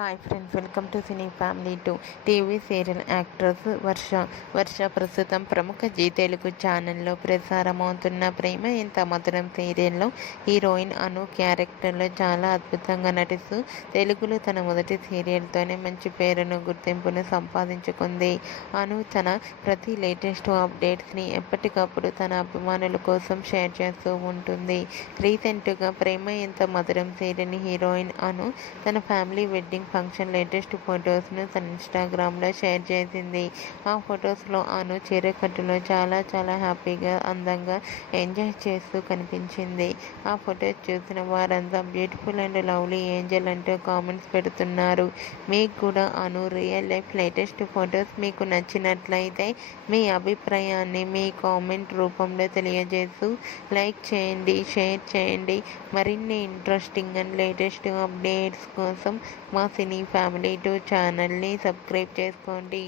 Hi friends, welcome to cine family 2. TV serial actress Varsha ప్రస్తుతం ప్రముఖ G Telugu ఛానల్లో ప్రసారమవుతున్న ప్రేమ ఎంత మధురం సీరియల్లో హీరోయిన్ అను క్యారెక్టర్లో చాలా అద్భుతంగా నటిస్తూ తెలుగులో తన మొదటి సీరియల్తోనే మంచి పేరును గుర్తింపును సంపాదించుకుంది. అను తన ప్రతి లేటెస్ట్ అప్డేట్స్ని ఎప్పటికప్పుడు తన అభిమానుల కోసం షేర్ చేస్తూ ఉంటుంది. రీసెంట్గా ప్రేమ ఎంత మధురం సీరియల్ హీరోయిన్ అను తన ఫ్యామిలీ వెడ్డింగ్ ఫంక్షన్ లేటెస్ట్ ఫొటోస్ను తన ఇన్స్టాగ్రామ్లో షేర్ చేసింది. ఆ ఫొటోస్లో అను చీరకట్టులో చాలా హ్యాపీగా, అందంగా ఎంజాయ్ చేస్తూ కనిపించింది. ఆ ఫొటోస్ చూసిన వారంతా బ్యూటిఫుల్ అండ్ లవ్లీ ఏంజల్ అంటూ కామెంట్స్ పెడుతున్నారు. మీకు కూడా అను రియల్ లైఫ్ లేటెస్ట్ ఫొటోస్ మీకు నచ్చినట్లయితే మీ అభిప్రాయాన్ని మీ కామెంట్ రూపంలో తెలియజేస్తూ లైక్ చేయండి, షేర్ చేయండి. మరిన్ని ఇంట్రెస్టింగ్ అండ్ లేటెస్ట్ అప్డేట్స్ కోసం మా సినీ ఫ్యామిలీ 2 ఛానల్ని సబ్స్క్రైబ్ చేసుకోండి.